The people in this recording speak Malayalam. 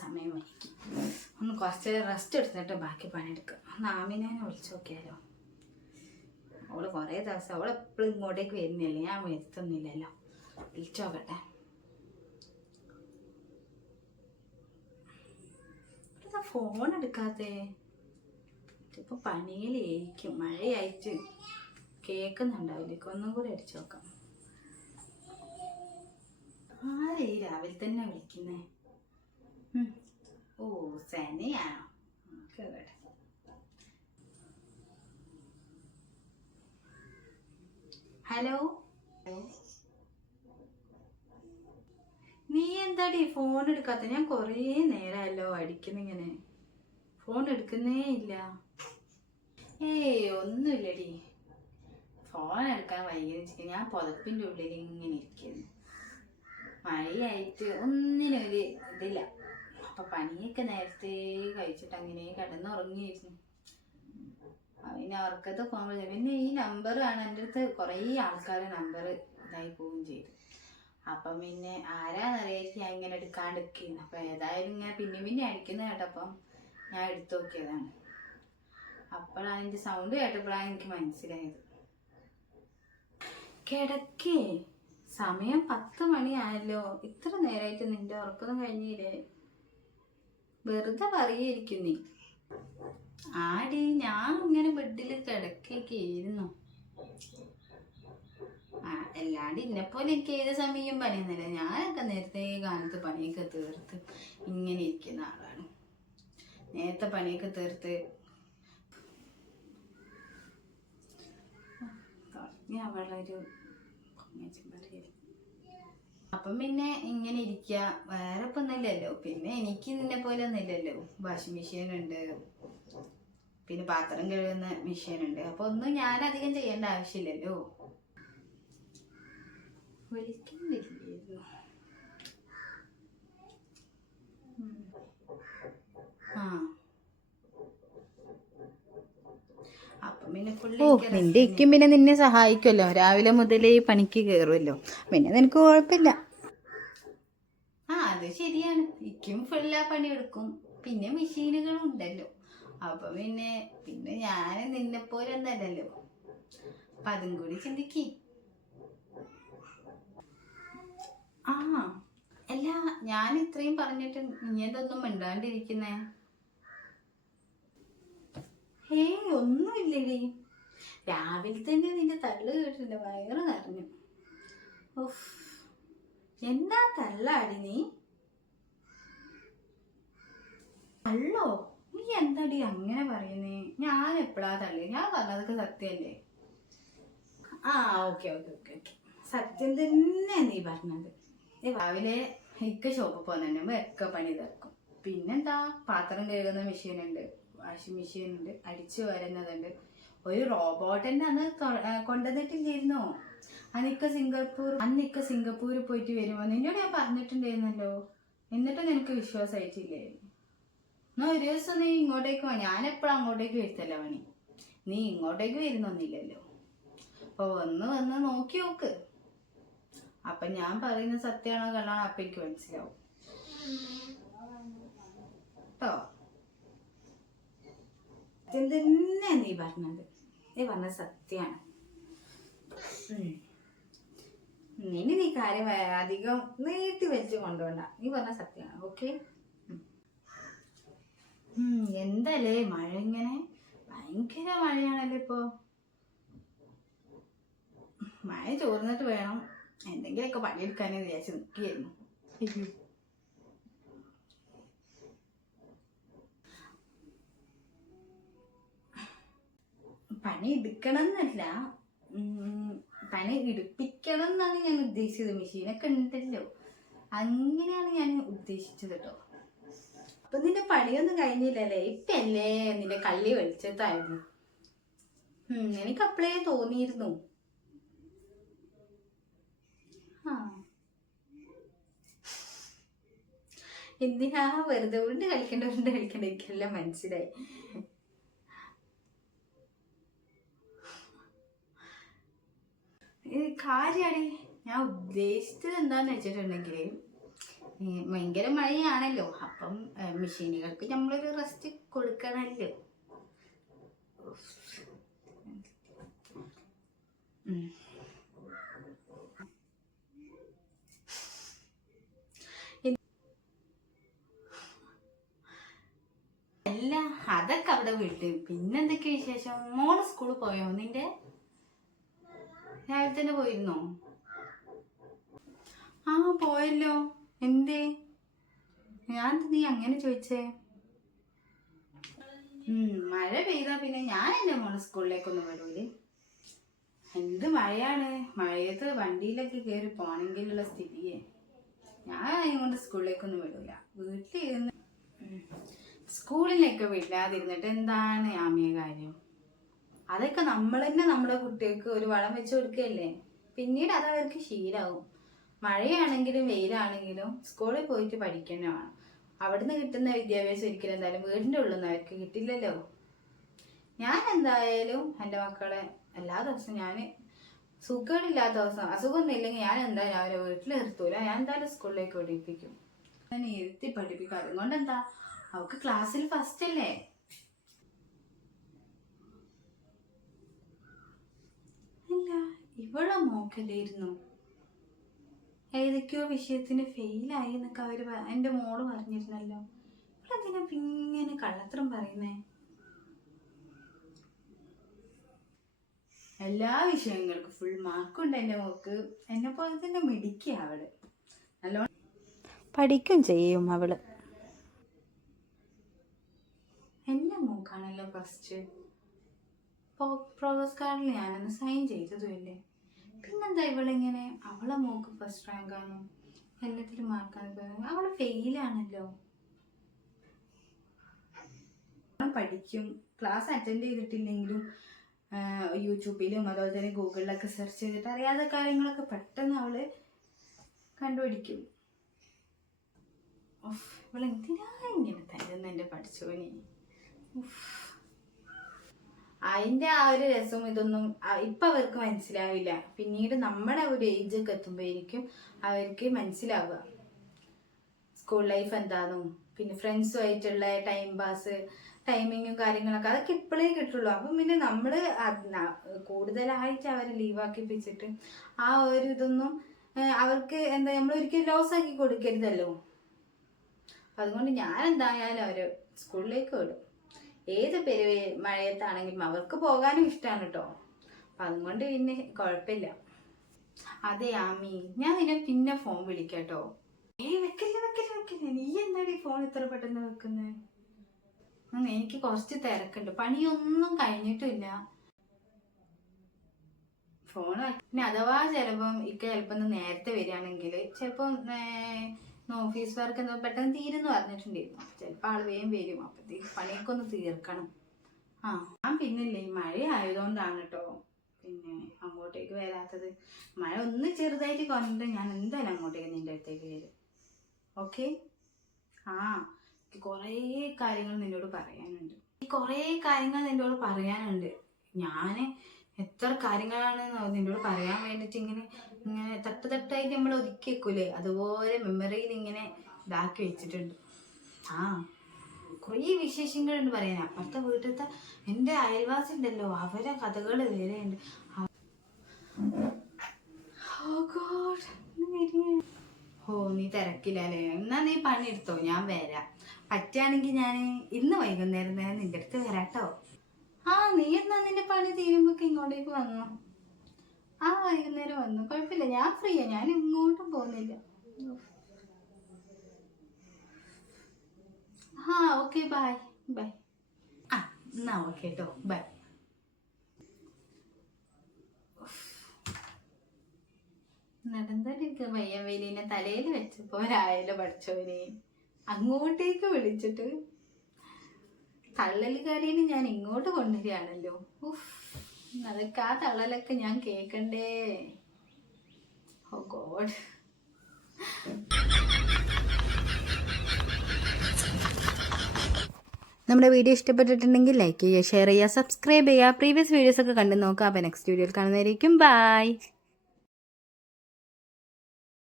സമയം വൈകി. ഒന്ന് കുറച്ച് റെസ്റ്റ് എടുത്തിട്ട് ബാക്കി പണിയെടുക്കുക. ഒന്ന് ആമിനെ വിളിച്ചു നോക്കിയാലോ. അവള് കുറേ ദിവസം അവളെപ്പോഴും ഇങ്ങോട്ടേക്ക് വരുന്നില്ല, ഞാൻ വരുത്തൊന്നുമില്ലല്ലോ. വിളിച്ചു നോക്കട്ടെ. ഫോൺ എടുക്കാത്തേ, ഇപ്പൊ പണിയിലേക്കും മഴയായിട്ട് കേൾക്കുന്നുണ്ടാവില്ലേ. ഒന്നും കൂടി അടിച്ചു നോക്കാം. ആരേ രാവിലെ തന്നെ വിളിക്കുന്നേ? ഓ സനയാണോ? ഹലോ, നീ എന്താടി ഫോൺ എടുക്കാത്ത? ഞാൻ കുറേ നേരമല്ലോ അടിക്കുന്നിങ്ങനെ, ഫോൺ എടുക്കുന്നേ ഇല്ല. ഒന്നുമില്ലടി, ഫോൺ എടുക്കാൻ വൈകിയെന്ന് വെച്ചിട്ട് ഞാൻ പുതപ്പിൻ്റെ ഉള്ളിൽ ഇങ്ങനെ ഇരിക്കുന്നു. മഴയായിട്ട് ഒന്നിനൊരു ഇതില്ല. അപ്പം പണിയൊക്കെ നേരത്തെ കഴിച്ചിട്ട് അങ്ങനെ കിടന്നുറങ്ങിയിരുന്നു. പിന്നെ ഉറക്കത്ത് പോകുമ്പോൾ പിന്നെ ഈ നമ്പറാണ് എൻ്റെ അടുത്ത്. കുറേ ആൾക്കാരുടെ നമ്പർ ഇതായി പോവുകയും ചെയ്തു. അപ്പം പിന്നെ ആരാന്നറിയായിട്ട് ഞാൻ ഇങ്ങനെ എടുക്കാണ്ടിരിക്കുന്നു. അപ്പം ഏതായാലും ഇങ്ങനെ പിന്നെ അടിക്കുന്ന കേട്ടപ്പം ഞാൻ എടുത്തു നോക്കിയതാണ്. അപ്പോഴാണ് എൻ്റെ സൗണ്ട് കേട്ടപ്പോഴാണ് എനിക്ക് മനസ്സിലായത്. കിടക്കേ, സമയം 10 മണിയായല്ലോ. ഇത്ര നേരമായിട്ട് നിന്റെ ഉറക്കം കഴിഞ്ഞില്ലേ? വെറുതെ പറയായിരിക്കും നീ. ആടി, ഞാൻ ഇങ്ങനെ ബെഡിൽ കിടക്കൊക്കെ ആയിരുന്നു. അല്ലാണ്ട് ഇന്നെപ്പോലെ എനിക്ക് ഏത് സമയം പണിയൊന്നുമില്ല. ഞാനൊക്കെ നേരത്തെ കാലത്ത് പണിയൊക്കെ തീർത്ത് ഇങ്ങനെ ഇരിക്കുന്ന ആളാണ്. നേരത്തെ പണിയൊക്കെ തീർത്ത് അവളൊരു അപ്പം പിന്നെ ഇങ്ങനെ ഇരിക്കുക. വേറെ ഇപ്പം ഒന്നുമില്ലല്ലോ. പിന്നെ എനിക്ക് നിന്നെ പോലെ ഒന്നുമില്ലല്ലോ. വാഷിംഗ് മെഷീൻ ഉണ്ട്, പിന്നെ പാത്രം കഴുകുന്ന മെഷീൻ ഉണ്ട്. അപ്പൊ ഒന്നും ഞാൻ അധികം ചെയ്യേണ്ട ആവശ്യമില്ലല്ലോ. വിളിക്കുന്നില്ലായിരുന്നു. നിന്റെ ഇക്കും പിന്നെ നിന്നെ സഹായിക്കുമല്ലോ. രാവിലെ മുതലേ പണിക്ക് കയറുമല്ലോ. പിന്നെ നിനക്ക് കുഴപ്പമില്ല. അത് ശരിയാണ്. ഇക്കും ഫുള്ളാ പണിയെടുക്കും. പിന്നെ മെഷീനുകളും ഉണ്ടല്ലോ. അപ്പൊ പിന്നെ ഞാൻ നിന്നെപ്പോലെ ഒന്നല്ലല്ലോ. അപ്പൊ അതും കൂടി ചിന്തിക്ക്. അല്ല, ഞാൻ ഇത്രയും പറഞ്ഞിട്ട് നീ എന്തൊന്നും മിണ്ടാണ്ടിരിക്കുന്നേ? ഒന്നുമില്ലടി. രാവിലെ തന്നെ നിന്റെ തള്ളു കേട്ടില്ല, വയറ് നിറഞ്ഞു. എന്താ തള്ളാടി നീ? തള്ളോ? നീ എന്താടി അങ്ങനെ പറയുന്നേ? ഞാൻ എപ്പോഴാ തള്ളി? ഞാൻ പറഞ്ഞതൊക്കെ സത്യമല്ലേ? ഓക്കെ. സത്യം തന്നെ നീ പറഞ്ഞത്. രാവിലെ ഇക്ക ഷോപ്പിൽ പോകുന്നുണ്ട്, ഒക്കെ പണി തീർക്കും. പിന്നെന്താ, പാത്രം കഴുകുന്ന മെഷീൻ ഉണ്ട്, വാഷിംഗ് മെഷീൻ ഉണ്ട്, അടിച്ചു വരുന്നതുണ്ട്. ഒരു റോബോട്ടിന്റെ അന്ന് കൊണ്ടുവന്നിട്ടില്ലായിരുന്നോ? അന്നിക്ക സിംഗപ്പൂർ പോയിട്ട് വരുമോ? നിന്നോട് ഞാൻ പറഞ്ഞിട്ടുണ്ടായിരുന്നല്ലോ. എന്നിട്ട് നിനക്ക് വിശ്വാസമായിട്ടില്ലേ? എന്നാ ഒരു ദിവസം നീ ഇങ്ങോട്ടേക്ക് വാ. ഞാൻ എപ്പോഴും അങ്ങോട്ടേക്ക് വരുത്തല്ല പണി. നീ ഇങ്ങോട്ടേക്ക് വരുന്നൊന്നില്ലല്ലോ. അപ്പൊ വന്ന് നോക്കി നോക്ക്. അപ്പൊ ഞാൻ പറയുന്ന സത്യമാണോ കള്ളാണോ അപ്പൊ എനിക്ക് മനസ്സിലാവും കേട്ടോ. സത്യം തന്നെ നീ പറഞ്ഞത്. നീ പറഞ്ഞത് സത്യമാണ്. ഇനി നീ കാര്യം അധികം നീട്ടി വെച്ച് കൊണ്ടുപോണ്ട. നീ പറഞ്ഞ സത്യമാണ്. ഓക്കെ. എന്തല്ലേ മഴ ഇങ്ങനെ? ഭയങ്കര മഴയാണല്ലോ ഇപ്പൊ. മഴ ചോർന്നിട്ട് വേണം എന്തെങ്കിലുമൊക്കെ പണിയെടുക്കാനേ വിചാരിച്ച് നിൽക്കുകയായിരുന്നു. പണി എടുക്കണം എന്നല്ല, പണി എടുപ്പിക്കണം എന്നാണ് ഞാൻ ഉദ്ദേശിച്ചത്. മെഷീനൊക്കെ ഉണ്ടല്ലോ, അങ്ങനെയാണ് ഞാൻ ഉദ്ദേശിച്ചത് കേട്ടോ. അപ്പൊ നിന്റെ പണിയൊന്നും കഴിഞ്ഞില്ലല്ലേ? ഇപ്പല്ലേ നിന്റെ കള്ളി വെളിച്ചത്തായിരുന്നു. എനിക്ക് അപ്പളേ തോന്നിയിരുന്നു. എന്തിനാ വെറുതെ ഉരുണ്ട് കളിക്കണ്ട എനിക്കെല്ലാം മനസ്സിലായി. കാര്യാടി, ഞാൻ ഉദ്ദേശിച്ചത് എന്താന്ന് വെച്ചിട്ടുണ്ടെങ്കിൽ ഭയങ്കര മഴയാണല്ലോ, അപ്പം മെഷീനുകൾക്ക് നമ്മളൊരു റെസ്റ്റ് കൊടുക്കണമല്ലോ. അല്ല, അതൊക്കെ അവിടെ വിട്ടു. പിന്നെന്തൊക്കെ വിശേഷം? മോള് സ്കൂളിൽ പോയോ നിന്റെ? രാവിലെ തന്നെ പോയിരുന്നോ? ആ പോയല്ലോ. എന്തേ? നീ അങ്ങനെ ചോദിച്ചേ? മഴ പെയ്താ പിന്നെ ഞാൻ എൻ്റെ മോളെ സ്കൂളിലേക്കൊന്നും വരൂലേ. എന്ത് മഴയാണ്, മഴയത്ത് വണ്ടിയിലൊക്കെ കയറി പോണെങ്കിലുള്ള സ്ഥിതിയെ. ഞാൻ അതുകൊണ്ട് സ്കൂളിലേക്കൊന്നും വിടൂല. വീട്ടിലിരുന്ന് സ്കൂളിലേക്ക് വിടാതിരുന്നിട്ട് എന്താണ് ആമിയ കാര്യം? അതൊക്കെ നമ്മൾ തന്നെ നമ്മുടെ കുട്ടികൾക്ക് ഒരു വളം വെച്ച് കൊടുക്കുകയല്ലേ. പിന്നീട് അതവർക്ക് ശീലമാവും. മഴയാണെങ്കിലും വെയിലാണെങ്കിലും സ്കൂളിൽ പോയിട്ട് പഠിക്കുന്ന വേണം. അവിടുന്ന് കിട്ടുന്ന വിദ്യാഭ്യാസം ഒരിക്കലും എന്തായാലും വീടിൻ്റെ ഉള്ളിൽ നിന്ന് അവർക്ക് കിട്ടില്ലല്ലോ. ഞാൻ എന്തായാലും എൻ്റെ മക്കളെ എല്ലാ ദിവസവും ഞാൻ സുഖമില്ലാത്ത ദിവസം, അസുഖമൊന്നും ഇല്ലെങ്കിൽ ഞാൻ എന്തായാലും അവരെ വീട്ടിൽ നിർത്തൂല. ഞാൻ എന്തായാലും സ്കൂളിലേക്ക് പഠിപ്പിക്കും. ഞാൻ ഇരുത്തി പഠിപ്പിക്കും. അതുകൊണ്ട് എന്താ, അവൾക്ക് ക്ലാസ്സിൽ ഫസ്റ്റ് അല്ലേ. അല്ല, ഇവളെ മോക്കല്ലായിരുന്നു ഏതൊക്കെയോ വിഷയത്തിന് ഫെയിലായി എന്നൊക്കെ എൻ്റെ മോള് പറഞ്ഞിരുന്നല്ലോ. ഇവളെന്തിനാ ഇങ്ങനെ കള്ളത്തരം പറയുന്നേ? എല്ലാ വിഷയങ്ങൾക്കും ഫുൾ മാർക്കുണ്ട് എൻ്റെ മോക്ക്. എന്നെ പോലെ തന്നെ മിടിക്കുക അവള്. നല്ലോണം പഠിക്കും ചെയ്യും അവള്. എൻ്റെ മോക്കാണല്ലോ ഫസ്റ്റ്. പ്രോഗ്രസ് കാർഡിൽ ഞാനൊന്ന് സൈൻ ചെയ്തതുമല്ലേ. പിന്നെന്താ ഇവളിങ്ങനെ അവളെ മോക്ക് ഫസ്റ്റ് റാങ്കാണോ എല്ലാത്തിലും മാർക്കാണ്? അവള് ഫെയിലാണല്ലോ. പഠിക്കും. ക്ലാസ് അറ്റൻഡ് ചെയ്തിട്ടില്ലെങ്കിലും യൂട്യൂബിലും അതുപോലെ തന്നെ ഗൂഗിളിലൊക്കെ സെർച്ച് ചെയ്തിട്ട് അറിയാത്ത കാര്യങ്ങളൊക്കെ പെട്ടെന്ന് അവള് കണ്ടുപിടിക്കും. ഇവളെന്തിനാ ഇങ്ങനെ തരുന്ന എൻ്റെ പഠിച്ചോനെ. അതിൻ്റെ ആ ഒരു രസം ഇതൊന്നും ഇപ്പം അവർക്ക് മനസ്സിലാവില്ല. പിന്നീട് നമ്മുടെ ഒരു ഏജൊക്കെ എത്തുമ്പോഴേക്കും അവർക്ക് മനസ്സിലാവുക സ്കൂൾ ലൈഫ് എന്താണെന്നും പിന്നെ ഫ്രണ്ട്സുമായിട്ടുള്ള ടൈം പാസ്, ടൈമിങ്ങും കാര്യങ്ങളൊക്കെ അതൊക്കെ ഇപ്പോഴേ കിട്ടുള്ളൂ. അപ്പം പിന്നെ നമ്മൾ കൂടുതലായിട്ട് അവരെ ലീവാക്കിപ്പിച്ചിട്ട് ആ ഒരു ഇതൊന്നും അവർക്ക് എന്താ നമ്മൾ ഒരിക്കലും ലോസ് ആക്കി കൊടുക്കരുതല്ലോ. അതുകൊണ്ട് ഞാൻ എന്തായാലും അവർ സ്കൂളിലേക്ക് വിടും. ഏത് മഴയത്താണെങ്കിലും അവർക്ക് പോകാനും ഇഷ്ടമാണ് കേട്ടോ. അപ്പം അതുകൊണ്ട് പിന്നെ കുഴപ്പമില്ല. അതെ ആമി, ഞാൻ നിന്നെ പിന്നെ ഫോൺ വിളിക്കാട്ടോ. വെക്കല്ലേ. നീ എന്താടി ഫോൺ ഇത്ര പെട്ടെന്ന് വെക്കുന്നത്? എനിക്ക് കുറച്ച് തിരക്കുണ്ട്, പണിയൊന്നും കഴിഞ്ഞിട്ടില്ല. ഫോൺ പിന്നെ അഥവാ ചിലപ്പം നേരത്തെ വരികയാണെങ്കിൽ ചിലപ്പം ഓഫീസ് വർക്ക് എന്തോ പെട്ടെന്ന് തീരുന്ന് പറഞ്ഞിട്ടുണ്ടായിരുന്നു. ചിലപ്പോൾ ആൾ വേഗം വരും. അപ്പോഴത്തേക്ക് പണിയൊക്കെ ഒന്ന് തീർക്കണം. ഞാൻ പിന്നില്ലേ മഴ ആയതുകൊണ്ടാണ് കേട്ടോ പിന്നെ അങ്ങോട്ടേക്ക് വരാത്തത്. മഴ ഒന്ന് ചെറുതായിട്ട് കുറഞ്ഞിട്ട് ഞാൻ എന്തായാലും അങ്ങോട്ടേക്ക് നിൻ്റെ അടുത്തേക്ക് വരും. ഓക്കെ? കുറേ കാര്യങ്ങൾ നിന്നോട് പറയാനുണ്ട്. ഞാൻ എത്ര കാര്യങ്ങളാണ് നിന്നോട് പറയാൻ വേണ്ടിയിട്ട് ഇങ്ങനെ തട്ടായിട്ട് നമ്മൾ ഒതുക്കി വെക്കൂലേ, അതുപോലെ മെമ്മറിയിൽ ഇങ്ങനെ ഇതാക്കി വെച്ചിട്ടുണ്ട്. കുറേ വിശേഷങ്ങളുണ്ട് പറയാൻ. അപ്പുറത്തെ വീട്ടിലത്തെ എൻ്റെ അയൽവാസി ഉണ്ടല്ലോ, അവരെ കഥകൾ വേറെ ഉണ്ട്. നീ തിരക്കില്ലല്ലേ? എന്നാ നീ പണി എടുത്തോ, ഞാൻ വരാം. പറ്റുകയാണെങ്കിൽ ഞാൻ ഇന്ന് വൈകുന്നേരം നിന്റെ അടുത്ത് വരാട്ടോ. നീ എന്നാ നിന്റെ പണി തീരുമ്പോഴൊക്കെ ഇങ്ങോട്ടേക്ക് വന്നു. വൈകുന്നേരം വന്നു, കുഴപ്പമില്ല. ഞാൻ ഫ്രീയാ, ഞാൻ ഇങ്ങോട്ടും പോകുന്നില്ല. Okay, bye. എന്നാ ഓക്കെ കേട്ടോ, ബൈ. നടന്നിട്ട് വയ്യവേലിനെ തലയിൽ വെച്ചപ്പോ ഒരായാലും പഠിച്ചവനെ അങ്ങോട്ടേക്ക് വിളിച്ചിട്ട് തള്ളലുകാരിനെ ഞാൻ ഇങ്ങോട്ട് കൊണ്ടുവരികയാണല്ലോ. അതൊക്കെ ആ തള്ളലൊക്കെ ഞാൻ കേൾക്കണ്ടേ? ഓ ഗോഡ്. നമ്മുടെ വീഡിയോ ഇഷ്ടപ്പെട്ടിട്ടുണ്ടെങ്കിൽ ലൈക്ക് ചെയ്യുക, ഷെയർ ചെയ്യുക, സബ്സ്ക്രൈബ് ചെയ്യുക. പ്രീവിയസ് വീഡിയോസ് ഒക്കെ കണ്ടു നോക്കുക. അപ്പോൾ നെക്സ്റ്റ് വീഡിയോയിൽ കാണുന്നതായിരിക്കും. ബൈ.